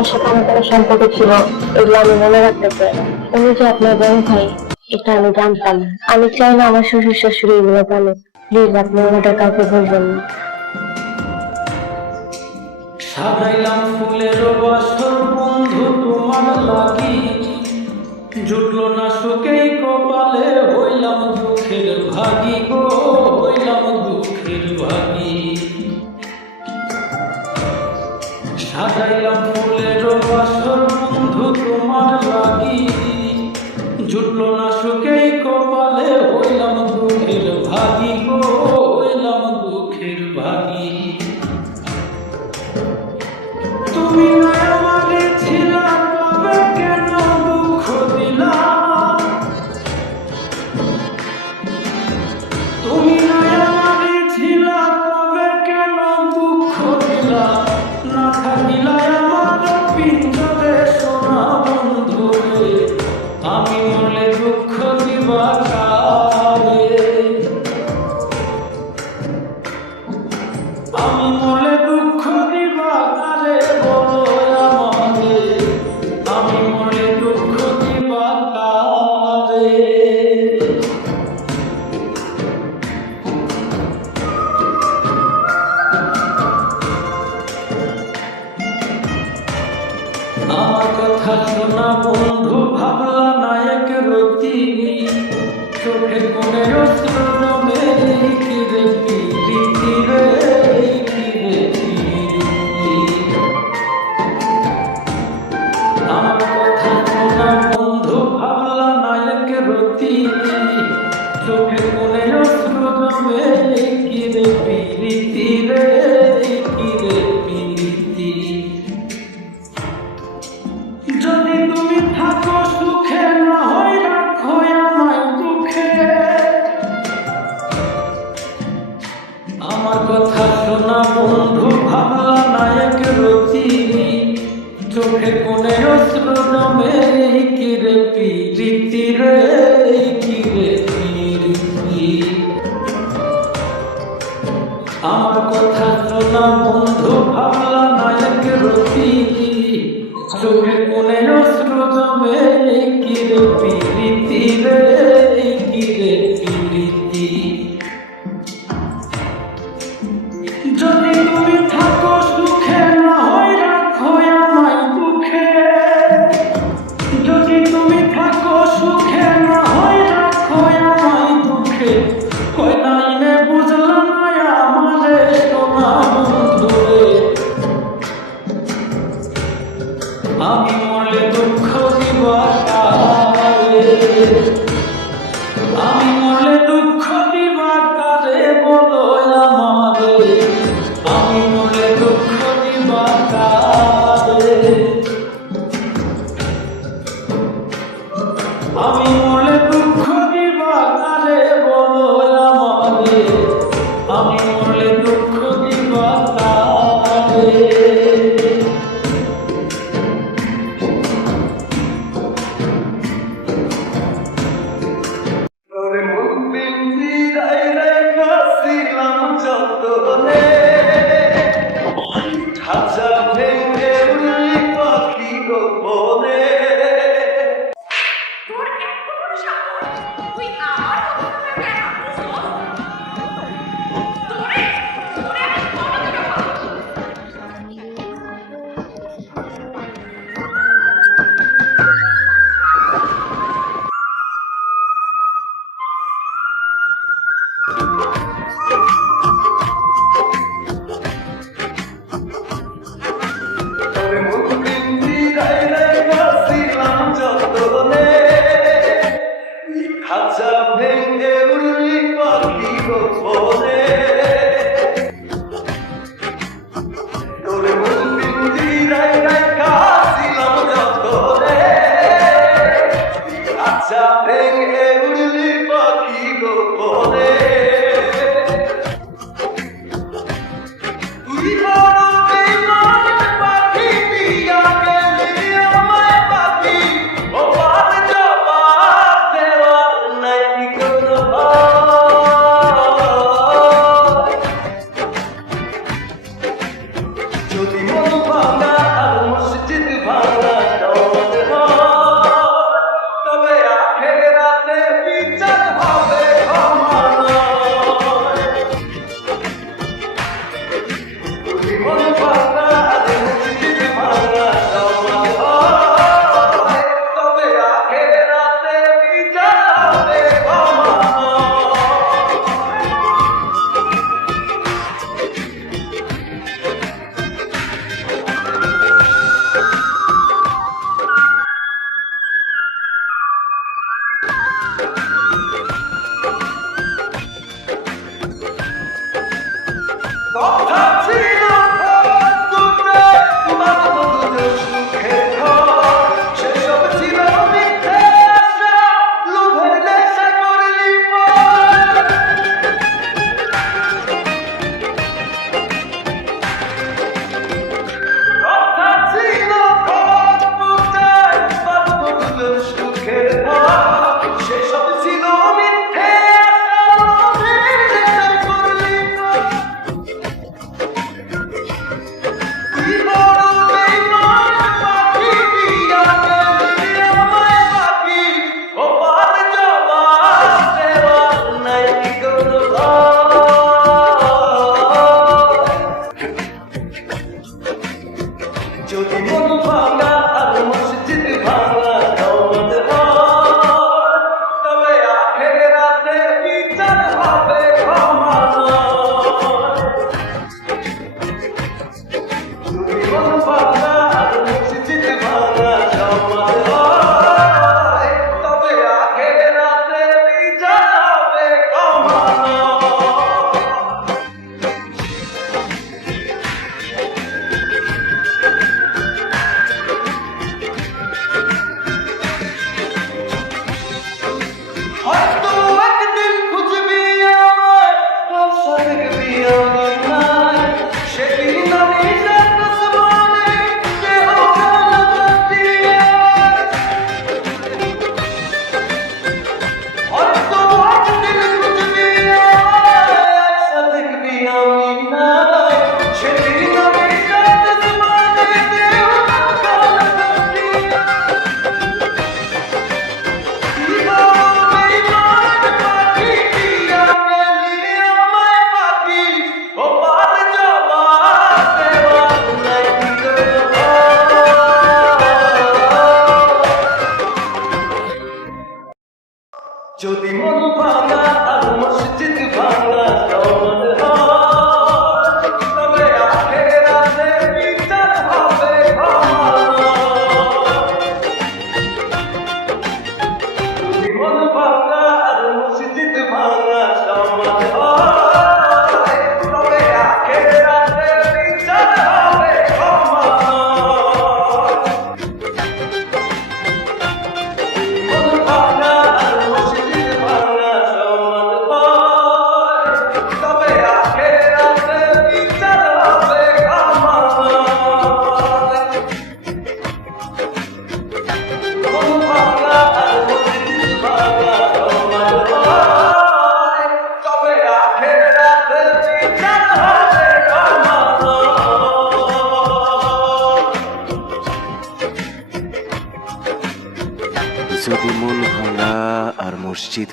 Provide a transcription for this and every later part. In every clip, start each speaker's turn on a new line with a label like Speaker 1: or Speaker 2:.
Speaker 1: আপনার সাথে আমার কোনো সম্পর্ক ছিল, এগুলো আমি মনে রাখতে পারি উনি যে আপনার বড় ভাই, এটা আমি জানতাম আমি চাই না আমার শ্বশুর শাশুড়ি এগুলো বলে। প্লিজ, আপনি ওনাটা কাউকে বলবেন না।
Speaker 2: সাজাইলাম ফুলের বছর বন্ধু তোমার লাগি। জুটলো না সুখেই কপালে, হইলাম দুঃখের ভাগি গো, হইলাম দুঃখের ভাগি। খুললো না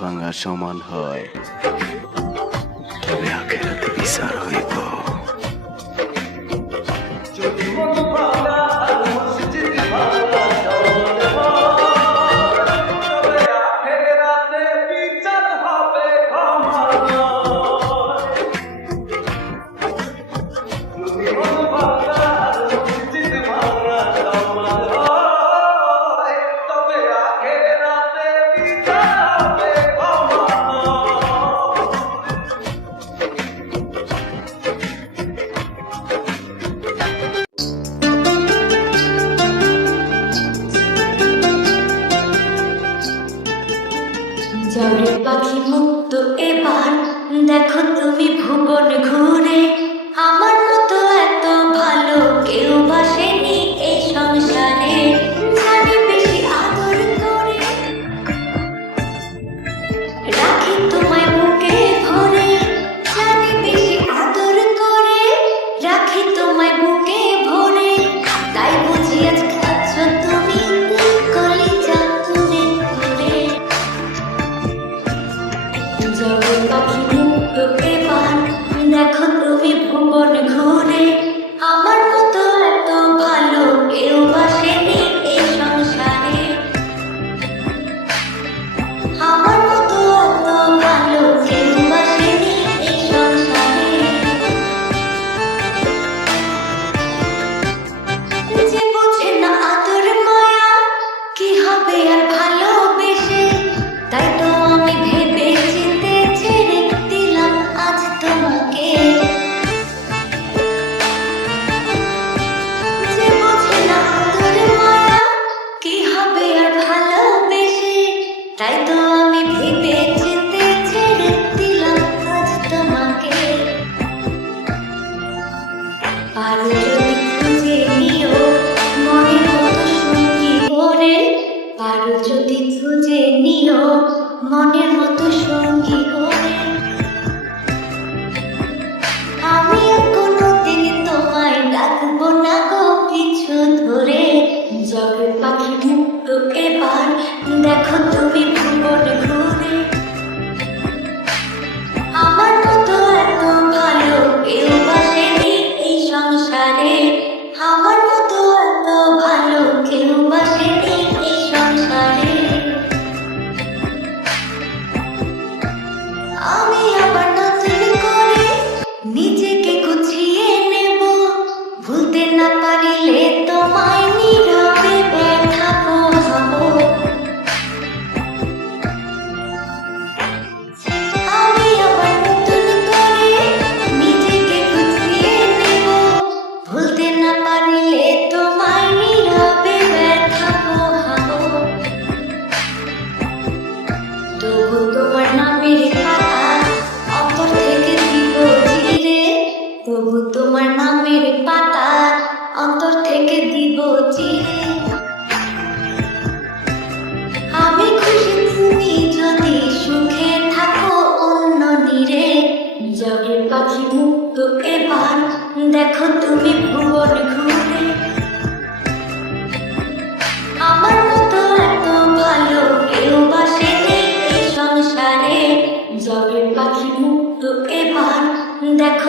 Speaker 3: ভাঙা
Speaker 4: সমান হয়। তবে আখেরাতে বিচার হইব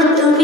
Speaker 3: John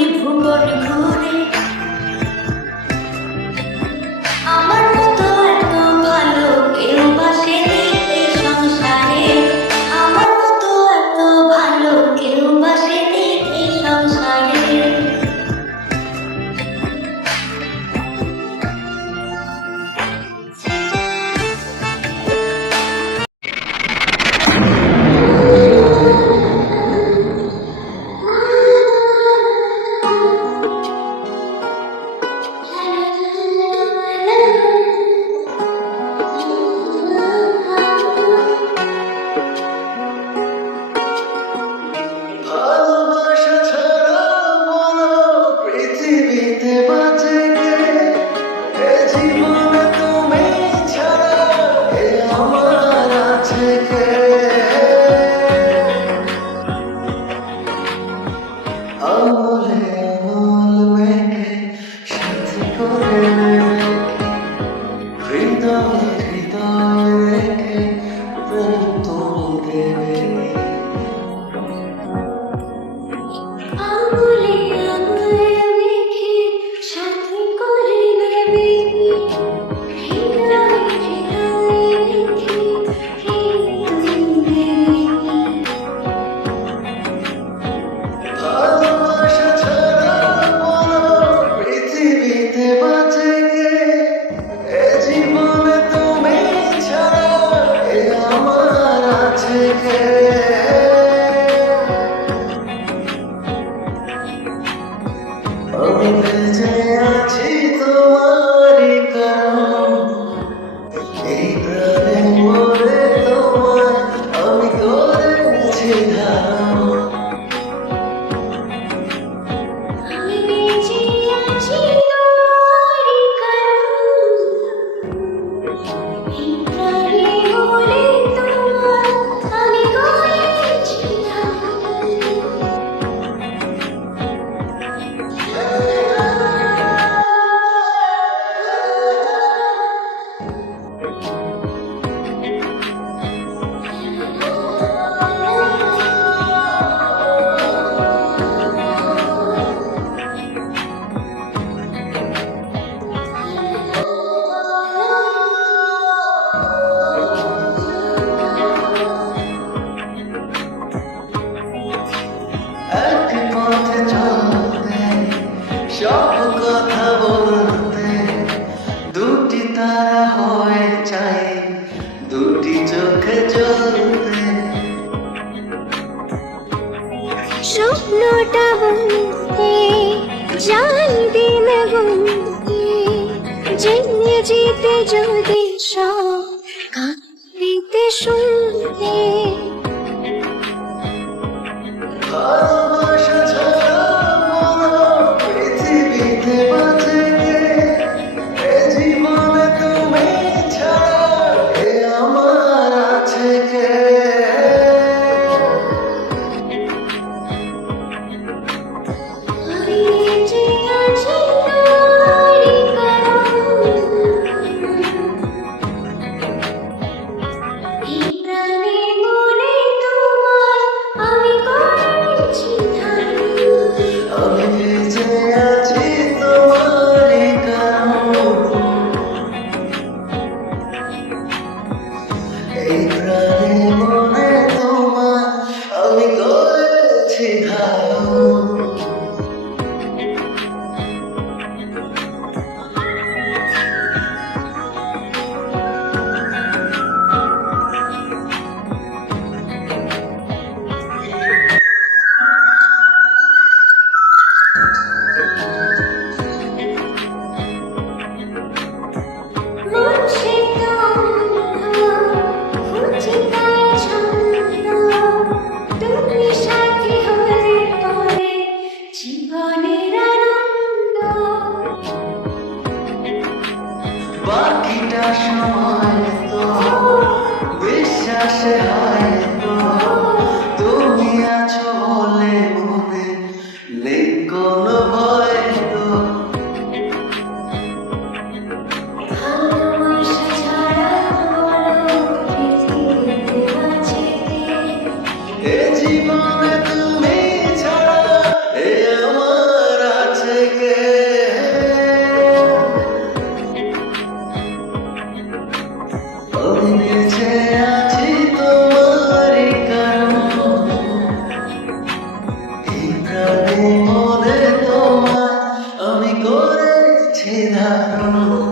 Speaker 3: Pero no